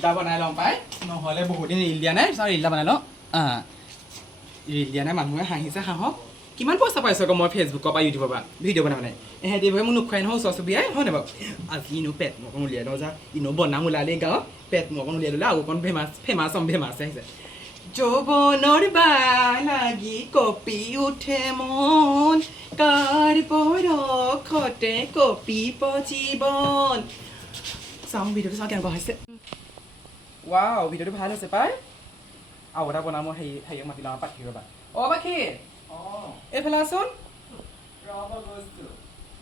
ৰিলটা বনাই লওঁ পাই নহ'লে বহুত দিন ৰিল দিয়া নাই ৰিলটা বনাই লওঁ ৰিল দিয়া নাই মানুহে হাঁহিছে হাঁহক কিমান পইচা পাইছোঁ আকৌ মই ফেচবুকৰ পৰা ইউটিউবৰ পৰা ভিডিঅ' বনাই মানে এহেঁতি ভাবে মোক নোখোৱাই নহয় ওচৰ চুবুৰীয়াই হয় নাই বাৰু আজি ইনো পেট মোক অকণ উলিয়াই লওঁ যা ইনো বনাম ওলালেই গাঁৱত পেট মোক অকণ উলিয়াই ল'লে আৰু অকণ ফেমাছ আহিছে যৌৱনৰ বাই লাগি কঁপি উঠে মন কাৰ পৰখতে কঁপিব জীৱন চাওঁ ভিডিঅ'টো চাওঁ কেনেকুৱা হৈছে ৱাও ভিডিঅ'টো ভাল হৈছে পাই আৰু এটা বনাম মই হেৰিয়ক মাতি লওঁ পাখি ৰ'বা পাখি এইফালে আছোন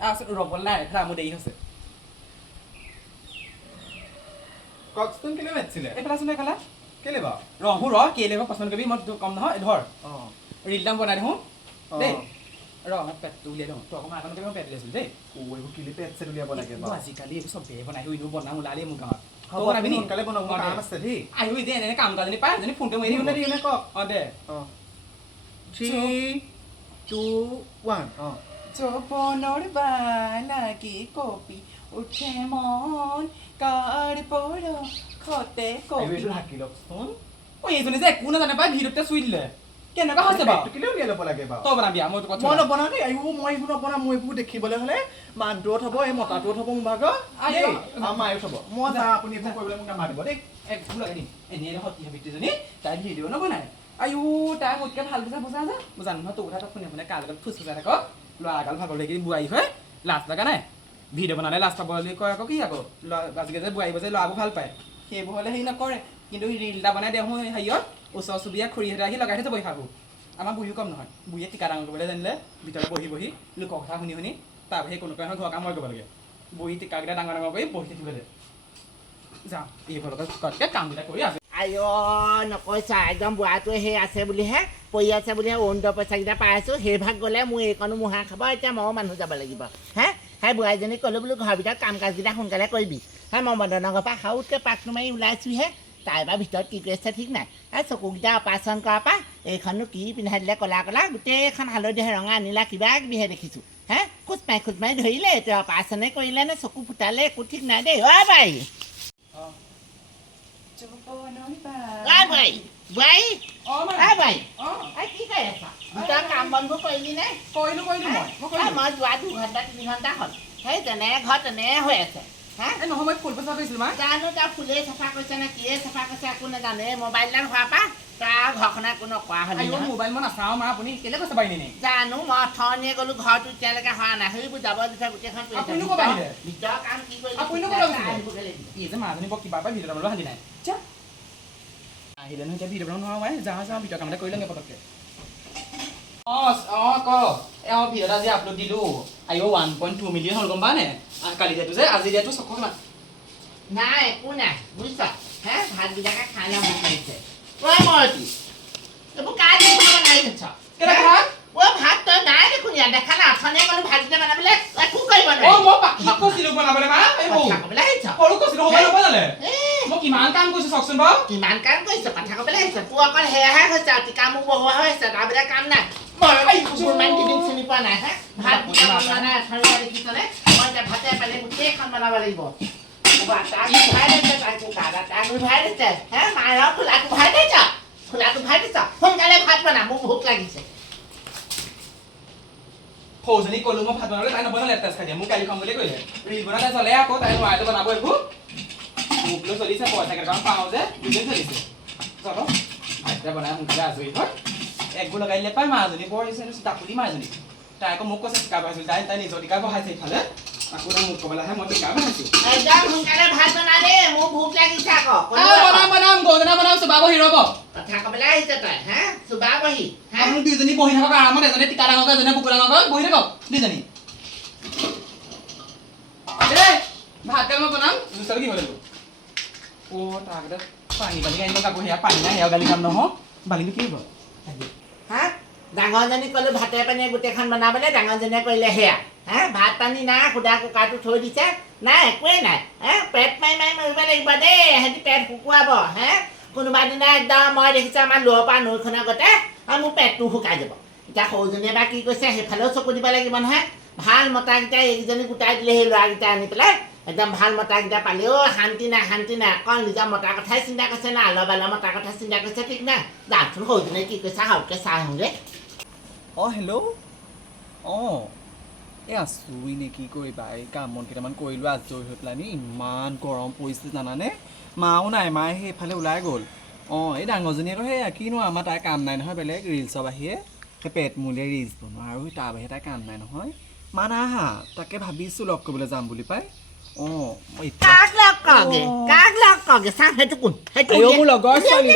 আছোন ৰ'বলৈ নাই এইফালে মোৰ দেৰি হৈছে কওকচোন কেলে মাতিছিলে এইফালে আছোন এইফালে কেলে বাৰু ৰহো কেলে বাৰু পচন্দ কৰিবি মই কম নহয় ধৰ ৰিলটা বনাই দিওঁ দেই মই পেটটো উলিয়াই দিওঁ তই অকণমান আগত মই পেট উলিয়াইছিলোঁ দেই এইবোৰ কেলে পেট চেট উলিয়াব লাগে বাৰু আজিকালি এইবোৰ চবেই বনাই দিওঁ বনাম ওলালেই মোৰ গাঁৱত বনাবি সোনকালে বনাব কাম আছে দেই আহিবি দে এনে কাম কাজনী পাই এজনী ফোনটো মাৰি দিওঁ নে কওক দে 3 2 1 যৌৱনৰ বাই লাগি কঁপি উঠে মন কাৰ পৰখতে কঁপি হাকি লওকচোন এইজনী যে একো নাজানে পাই ভিডিঅ'তে চুই দিলে কেনেকুৱা হৈছে বাৰু কেলে উলিয়াই ল'ব লাগে বাৰু তই বনাবি মই তোক মই নবনাও দেই মই এইবোৰ নবনাওঁ মই এইবোৰ দেখিবলৈ হ'লে মানুহটোও থ'ব এই মতাটোও থ'ব মোৰ ভাগৰ দেই আৰু মায়েও থ'ব মই যাওঁ আপুনি এইবোৰ কৰিবলৈ মোক নামাতিব দেই একো লগাই দিম এনেই সতি হাবিটিজনী তাই ভিডিঅ' নবনাই আয়ো তাই মোতকৈ ভাল বুজা বুজা জানো নহয় তোৰ কথা তই শুনে কাল লগত ফুচফুচাই থাক ল'ৰাগাল ভাগৰ লাগি বোৱাৰী হয় লাজ লগা নাই ভিডিঅ' বনালে লাজ পাব বুলি কয় আকৌ কি আকৌ আজিকালি যে বোৱাৰীবোৰ যে ল'ৰাবোৰ ভাল পায় সেইবোৰ হ'লে হেৰি নকৰে কিন্তু ৰিলটা বনাই দিওঁ হেৰিয়ত ওচৰ চুবুৰীয়া খুৰীহঁতে আহি লগাই থৈ যাব শাহু আমাৰ বুঢ়ীও কম নহয় বুঢ়ীয়ে টিকা ডাঙৰ কৰিবলৈ জানিলে ভিতৰত বহি লোকৰ কথা শুনি তাৰ বাহিৰে কোনো কাৰণে ঘৰৰ কাম মই কৰিব লাগে বুঢ়ী টিকাকেইটা ডাঙৰ কৰি বহি থাকিবলৈ যাওঁ এইফালকে চুকাতকৈ কামকেইটা কৰি আছে আই নকৈছা একদম বুঢ়াটোৱে সেই আছে বুলিহে পৰি আছে বুলিহে অৰুণোদয় পইচাকেইটা পাই আছোঁ সেই ভাগ গ'লে মোৰ এইকণো মুহা খাব এতিয়া ময়ো মানুহ যাব লাগিব সেই বুঢ়াইজনীক ক'লোঁ বোলো ঘৰৰ ভিতৰত কাম কাজকেইটা সোনকালে কৰিবি মই মদনৰ ঘৰৰ পৰা সাউতকৈ পাকটো মাৰি ওলাইছোঁহে তাই বা ভিতৰত কি কৰিছে ঠিক নাই চকুকেইটা অপাৰেশ্যন কৰাৰ পৰা এইখনো কি পিন্ধাই দিলে ক'লা ক'লা গোটেইখন হালধীয়া ৰঙা আনিলা কিবা কিবিহে দেখিছোঁ খোজ মাৰি ধৰিলে এতিয়া অপাৰেশ্যনে কৰিলে নে চকু ফুটালে একো ঠিক নাই দেই বাই কাম বনবোৰ কৰিলি নে কৰিলোঁ মই যোৱা 2 ঘণ্টা 3 ঘণ্টা হ'ল সেই তেনে ঘৰ তেনে হৈ আছে নহয় মই ফুল পচা কৰিছিলোঁ মা জানো তাৰ ফুলেই চাফা কৰিছে নে কিয়ে চাফা কৰিছে একো নাজানে মোবাইলডাল হোৱাৰ পৰা তাৰ ঘৰখনে একো নকৰা হ'ল মোবাইল মই নাচাওঁ মা আপুনি কেলে কৈছে পাৰিনে নে জানো মই অথনিয়ে গ'লো ঘৰটো এতিয়ালৈকে হোৱা নাই সেইবোৰ যাব দিছে গোটেইখন ভিতৰৰ কাম কি কৰিছে মাজনী বৰ কিবা পাই ভিডিঅ' বনাবলৈ হালি নাই আহিলে নহয় এতিয়া ভিডিঅ' বনাব নোৱাৰোঁ মই যাওঁ ভিডিঅ' কাম এটা কৰি লওঁগে পটককৈ ভিডিঅ' এটা যে আপলোড দিলোঁ 1.2 মিলিয়ন হ'ল গম পানে কালি দিয়াটো যে আজি দিয়াটো 600 কিমান নাই একো নাই বুজিছ ভাতকেইটাকে খাই লওঁ ভোক লাগিছে মৰতি এইবোৰ কাৰ বনাই থৈছ ভাত তই নাই দেখোন ইয়াত দেখা নাই অথনিয়ে ক'লো ভাতকেইটা বনাবলৈ একো কৰিব কিমান কাম কৰিছোঁ চাওকচোন বাৰু কিমান কাম কৰিছ কথা ক'বলৈ আহিছ তোৰ অকল সেয়াহে হৈছে টিকা মোক বহোৱা হৈ আছে তাৰবিলাক কাম নাই চিনি পোৱা নাই ভাত বনোৱা নাই দেখিছনে মই এতিয়া ভাতে পালে গোটেইখন বনাব লাগিব সোনকালে ভাত বনা মোক ভোক লাগিছে সৌজনী ক'লো মই ভাত বনাবলৈ তাই নবনালে তেজ খাই দিয়ে মোক কালি খাম বুলি কৈছে ৰিল বনালে চলে আকৌ তাই নোৱাৰিলে বনাব এইবোৰ মোক লৈ চলিছে পইচা কেইটামান পাওঁ যে দুদিন চলিছে চলো ভাতকেইটা বনাই সোনকালে আজৰি হয় একবোৰ লগাই দিলে পাই মাজনী বৰ তাকুলি মাজনী তাই আকৌ মোক কৈছে টিকা বহাইছিল তাই নিজৰ টিকা বহাইছে ইফালে আকৌ মোক ক'বলৈ আহে মই টিকা বহাইছোঁ একদম সোনকালে ভাত বনা দে মোৰ ভোক লাগিছে আকৌ বনাম গৌজনা বনাম চুবা বহি ৰ'ব কথা ক'বলৈ আহিছে তই চুবা বহি আপুনি দুইজনী বহি থাকক আৰামত এজনে টিকা ডাঙৰকৈ এজনে বুকুৰ ডাঙৰকৈ বহি থাকক দুইজনী ভাতকেইটা মই বনাম জুইচল কি হ'ল তাৰপিছত পানী আনিব কাকো সেয়া পানী নাই সেয়া গালি খাম নহয় বালিটো কি হ'ব ডাঙৰজনীক ক'লো ভাতে পানীয়ে গোটেইখন বনাবলৈ ডাঙৰজনীয়ে কৰিলে সেয়া ভাত পানী নাই সুদা কুকাৰটো থৈ দিছে নাই একোৱেই নাই পেট মাৰি মৰিব লাগিব দেই সিহঁতি পেট শুকুৱাব কোনোবা দিনা একদম মই দেখিছোঁ আমাৰ লোৱাৰ পৰা নৈখনৰ আগতে আৰু মোৰ পেটটো শুকাই যাব এতিয়া সৰুজনীয়ে বা কি কৈছে সেইফালেও চকু দিব লাগিব নহয় ভাল মতাকেইটা এইকেইজনী গোটাই দিলে সেই ল'ৰাকেইটা আনি পেলাই একদম ভাল মতাকেইটা পালি শান্তি নাই অকল নিজৰ মতাৰ কথাই চিন্তা কৰিছে না আলৰ বালৰ মতাৰ কথা চিন্তা কৰিছে ঠিক নাই যাচোন সৰুজনে কি কৈছে হাউকে চাহ আহোঁগে অঁ হেল্ল' অঁ এই আছোঁ এনেই কি কৰিবা এই কাম বন কেইটামান কৰিলোঁ আজৰি হৈ পেলাই ইমান গৰম পৰিছে জানানে মাও নাই মায়ে সেইফালে ওলাই গ'ল অঁ এই ডাঙৰজনীয়ে আকৌ সেয়া কিনো আমাৰ তাই কাম নাই নহয় বেলেগ ৰিলছৰ বাহিৰে সেই পেট মূলে ৰিলছ বনোৱা আৰু তাৰ বাহিৰে তাই কাম নাই নহয় মা নাই আহা তাকে ভাবিছোঁ লগ কৰিবলৈ যাম বুলি পাই অঁ কাক লগ কগে চাহ সেইটো কোন মোৰ লগৰ ছোৱালী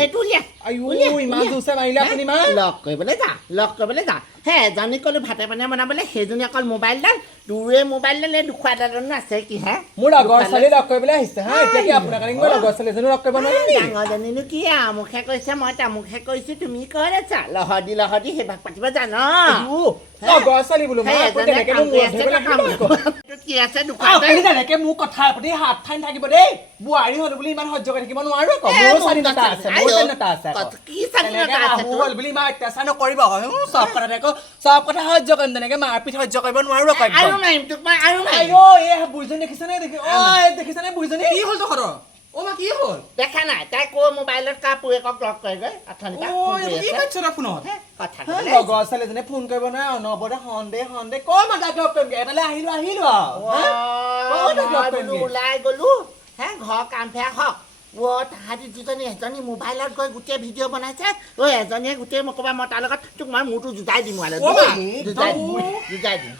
সেইটো উলিয়া ইমান জোৰছে মাৰিলে আপুনি মা লগ কৰিবলৈ যা হে এজনী ক'লো ভাতে পানীয়ে বনাবলৈ সেইজনী অকল মোবাইল ডাল তোৰে মোবাইল ডাল এই দুখুৱা ডালনো আছে কি হে মোৰ লগৰ ছোৱালী লগ কৰিবলৈ আহিছে হা এতিয়া কি আপোনাৰ কাৰণে মই লগৰ ছোৱালী এজনী লগ কৰিব নোৱাৰিম ডাঙৰজনীনো কি আমুখে কৈছে মই তামুখে কৈছোঁ তুমি কৈ আছা লহদি সেইভাগ পাতিব জান লগৰ ছোৱালী বোলো কি আছে তেনেকে মোৰ কথা আপুনি হাত ঠাই থাকিব দেই বোৱাৰী হলো বুলি ইমান সহ্য কৰি থাকিব নোৱাৰো আকৌ মোৰো স্বাধীনতা আছে হ'ল বুলি ইমান অত্যাচাৰ নকৰিব চব কথাতে আকৌ চব কথা সহ্য কৰিম তেনেকে মাৰপিট সহ্য কৰিব নোৱাৰো বুঢ়ীজনী দেখিছানে দেখিছানে বুঢ়ীজনী কি হ'ল তোৰ অ' মা কি হ'ল দেখা নাই তাই কৈ মোবাইলত কাপোৰেকক লগ কৰেগৈ লগৰ ছোৱালীজনীয়ে ফোন কৰিব নোৱাৰে অনবৰতে সন্দেহ ক মাতাক লগ কৰিমগে এটালে আহিলো ওলাই গলো হে ঘৰ কাম ফেয়া হওক তাহাঁতি দুজনী এজনী মোবাইলত গৈ গোটেই ভিডিঅ' বনাইছে এজনীয়ে গোটেই ক'বা মই তাৰ লগত তোক মই মূৰটো জোতাই দিম জোতাই দিম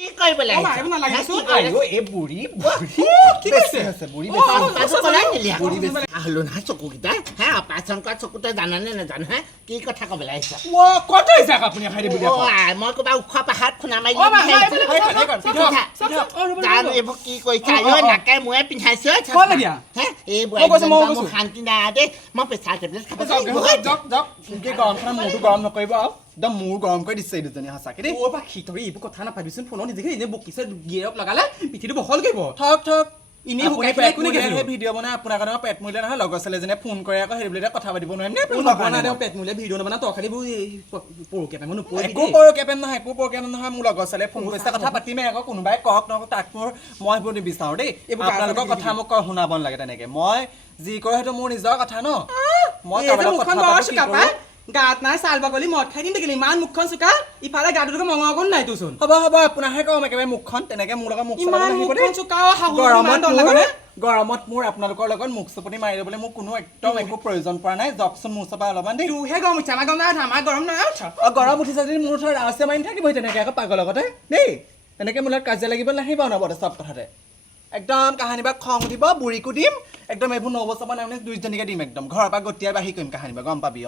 কি কৰিবলৈ চকুকেইটা হে অপাৰেশ্যন কৰা চকুতে জানানে নাজানো হে কি কথা ক'বলৈ আহিছা মই ক'বা ওখ পাহাৰত খুন্দা মাৰি জানো এইবোৰ কি কৰিছা নাকে ময়ে পিন্ধাইছো হে এই মোৰ শান্তি নাই দেই মই প্ৰেছাৰ টেবলেট খাব মূৰটো গৰম নকৰিব একদম মূৰ গৰম কৰি দিছে এই দুজনী সঁচাকে দেই অ' বা খিতৰি এইবোৰ কথা নাপাবিচোন ফোনত নিজে এনেই বকিছে গিয়েৰক লগালে পিঠিটো বহল কৰিব থক এনেই শুকাই পেলাই কোনে সেই ভিডিঅ' বনাই আপোনাৰ কাৰণে পেট মূলে নহয় লগৰ ছোৱালীজনীয়ে ফোন কৰে আকৌ সেই বুলি কথা পাতিব নোৱাৰিম নে পেট মূলে ভিডিঅ' নবনা তই খালি পৰকীয়া পেন নহয় একো পৰকীয়া নহয় মোৰ লগৰ ছোৱালীয়ে ফোন কৰিছে কথা পাতিমে আকৌ কোনোবাই কওক নহওক তাক মই সেইবোৰ নিবিচাৰোঁ দেই এইবোৰ আপোনালোকৰ কথা মোক শুনাব নালাগে তেনেকে মই যি কৰোঁ সেইটো মোৰ নিজৰ কথা ন মই গাত নাই চাল বাকলি মদ খাই দিম দেখিলি ইমান মুখখন চোকা ইফালে গাটোকে মঙহ অকণ নাই তোৰচোন হ'ব আপোনাৰহে কম একেবাৰে মুখখন তেনেকে মোৰ লগত মুখ গৰমত মোৰ আপোনালোকৰ লগত মুখ চপনি মাৰি ল'বলৈ মোক কোনো একদম একো প্ৰয়োজন পৰা নাই যাওকচোন মোৰ ওচৰৰ পৰা অলপমান দেই তোৰহে গৰম উঠিছে আমাৰ গৰম নাই আমাৰ গৰম নাই গৰম উঠিছে যদি মোৰ ওচৰত ৰাস্তা মাৰি থাকিবহি তেনেকে আকৌ পাগৰ লগতে দেই তেনেকে মোৰ লগত কাজিয়া লাগিব নাহিব অনবৰতে চব কথাতে একদম কাহানী বা খং উঠিব বুঢ়ীকো দিম একদম এইবোৰ 9 বছৰ মানে দুইজনীকে দিম একদম ঘৰৰ পৰা গতিয়াই বাঢ়ি কৰিম কাহানী বা গম পাবি